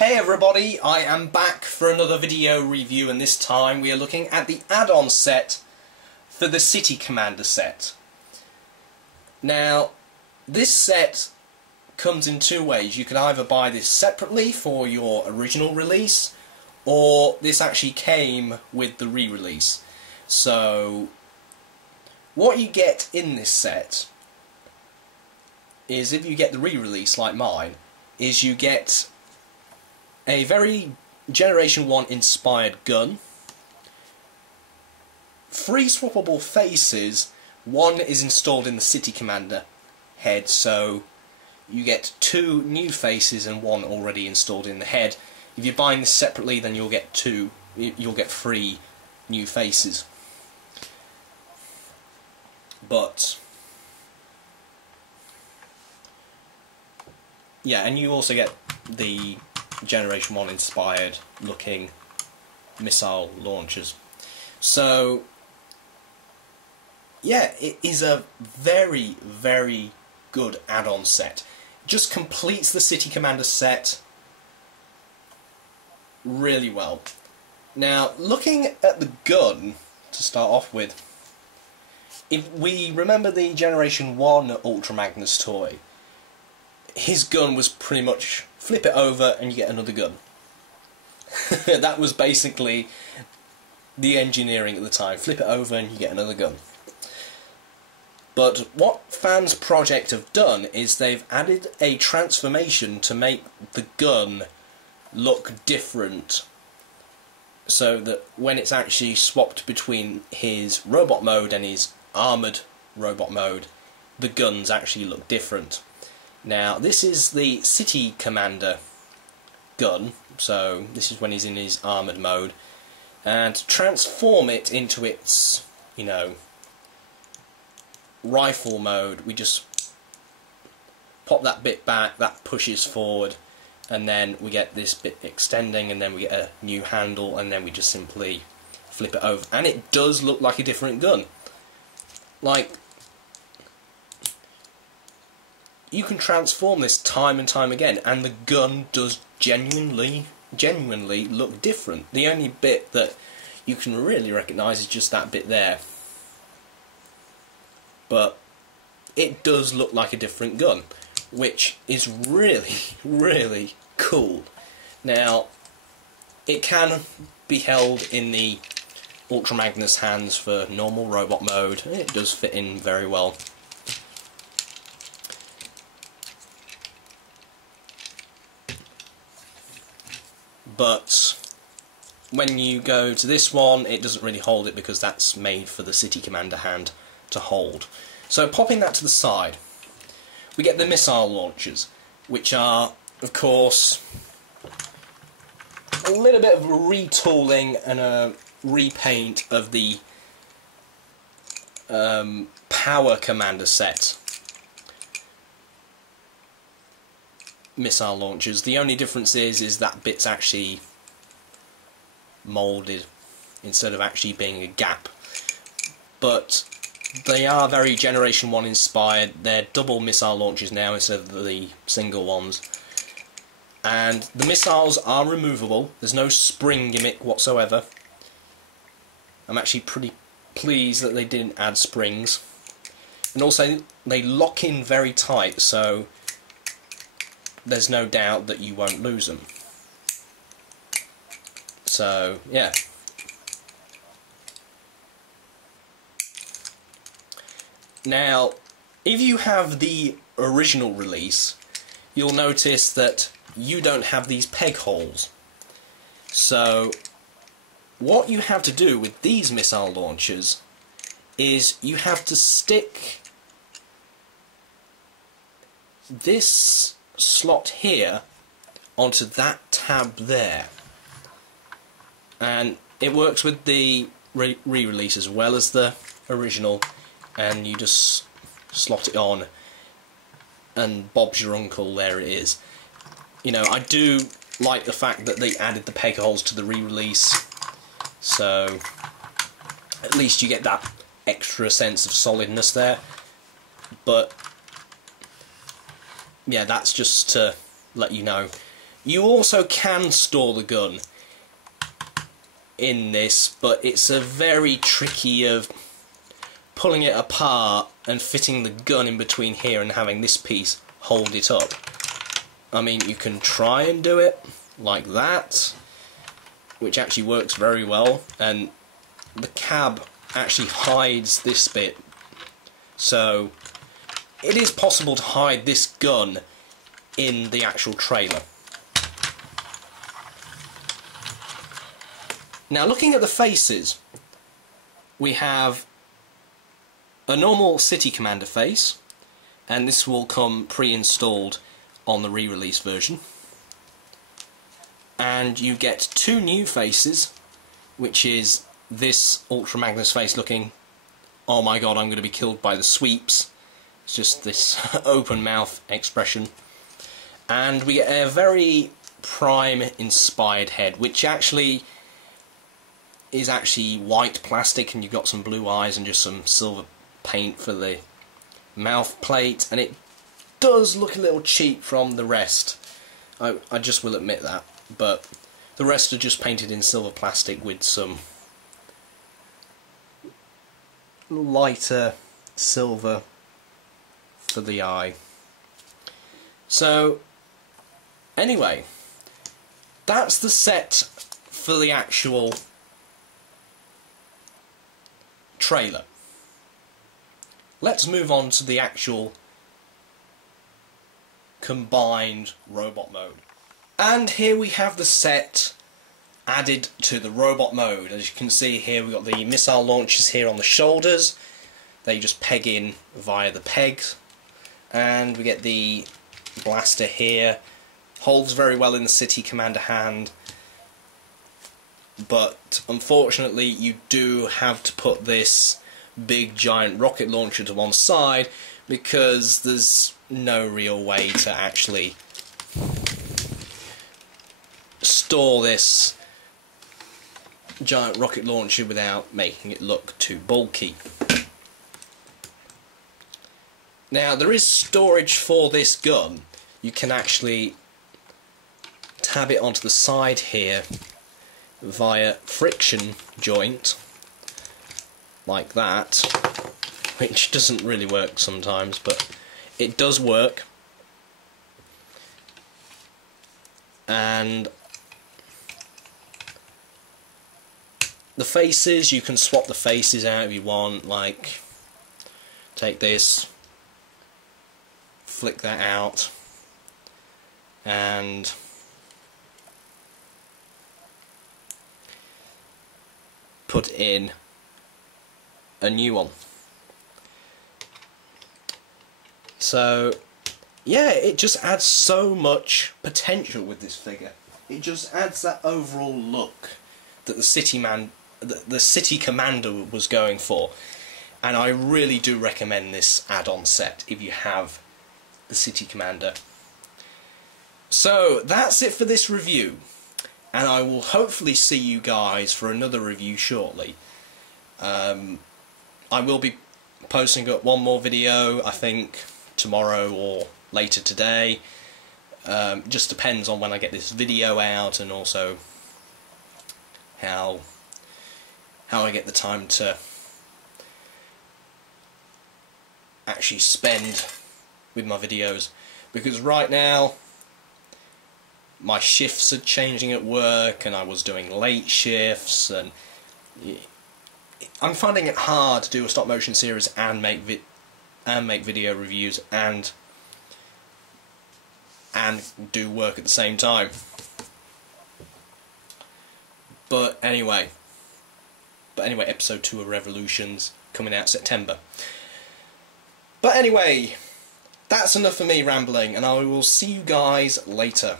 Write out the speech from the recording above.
Hey everybody, I am back for another video review, and this time we are looking at the add-on set for the City Commander set. Now, this set comes in two ways. You can either buy this separately for your original release, or this actually came with the re-release. So, what you get in this set is, if you get the re-release like mine, is you get a very Generation 1 inspired gun, 3 swappable faces. One is installed in the City Commander head, so you get 2 new faces and 1 already installed in the head. If you're buying this separately, then you'll get 3 new faces. But yeah, and you also get the Generation 1 inspired looking missile launchers. So yeah, it is a very, very good add-on set. It just completes the City Commander set really well. Now, looking at the gun to start off with, if we remember the Generation 1 Ultra Magnus toy, his gun was pretty much flip it over and you get another gun. That was basically the engineering at the time. Flip it over and you get another gun. But what FansProject have done is they've added a transformation to make the gun look different, so that when it's actually swapped between his robot mode and his armoured robot mode, the guns actually look different. Now, this is the City Commander gun, so this is when he's in his armoured mode, and to transform it into its, rifle mode, we just pop that bit back, that pushes forward, and then we get this bit extending, and then we get a new handle, and then we just simply flip it over, and it does look like a different gun. Like, you can transform this time and time again, and the gun does genuinely look different. The only bit that you can really recognise is just that bit there. But it does look like a different gun, which is really, really cool. Now, it can be held in the Ultra Magnus hands for normal robot mode, and it does fit in very well. But when you go to this one, it doesn't really hold it because that's made for the City Commander hand to hold. So popping that to the side, we get the missile launchers, which are, of course, a little bit of a retooling and a repaint of the Power Commander set missile launchers. The only difference is that bit's actually moulded instead of actually being a gap. But they are very Generation 1 inspired. They're double missile launchers now instead of the single ones. And the missiles are removable. There's no spring gimmick whatsoever. I'm actually pretty pleased that they didn't add springs. And also, they lock in very tight, so there's no doubt that you won't lose them. So, yeah. Now, if you have the original release, you'll notice that you don't have these peg holes. So, what you have to do with these missile launchers is you have to stick this slot here onto that tab there, and it works with the re-release as well as the original, and you just slot it on and Bob's your uncle, there it is. I do like the fact that they added the peg holes to the re-release, so at least you get that extra sense of solidness there. But yeah, that's just to let you know. You also can store the gun in this, but it's a very tricky of pulling it apart and fitting the gun in between here and having this piece hold it up. I mean, you can try and do it like that, which actually works very well, and the cab actually hides this bit, so it is possible to hide this gun in the actual trailer. Now, looking at the faces, we have a normal City Commander face, and this will come pre-installed on the re-release version. And you get two new faces, which is this Ultra Magnus face looking, oh my god, I'm going to be killed by the sweeps. It's just this open mouth expression. And we get a very Prime inspired head, which actually is actually white plastic, and you've got some blue eyes and just some silver paint for the mouth plate, and it does look a little cheap from the rest. I just will admit that, but the rest are just painted in silver plastic with some lighter silver for the eye. So anyway, that's the set for the actual trailer. Let's move on to the actual combined robot mode. And here we have the set added to the robot mode. As you can see here, we've got the missile launchers here on the shoulders. They just peg in via the pegs. And we get the blaster here. Holds very well in the City Commander hand. But unfortunately, you do have to put this big giant rocket launcher to one side, because there's no real way to actually store this giant rocket launcher without making it look too bulky. Now, there is storage for this gun. You can actually tab it onto the side here via friction joint like that, which doesn't really work sometimes, but it does work. And the faces, you can swap the faces out if you want, like take this, flick that out, and put in a new one. So yeah, it just adds so much potential with this figure. It just adds that overall look that the City Commander was going for, and I really do recommend this add-on set if you have the City Commander. So that's it for this review, and I will hopefully see you guys for another review shortly. I will be posting up one more video, I think tomorrow or later today. Just depends on when I get this video out, and also how I get the time to actually spend with my videos, because right now my shifts are changing at work, and I was doing late shifts, and I'm finding it hard to do a stop motion series and make video reviews and do work at the same time. But anyway, episode 2 of Revolutions coming out September. But anyway, that's enough for me rambling, and I will see you guys later.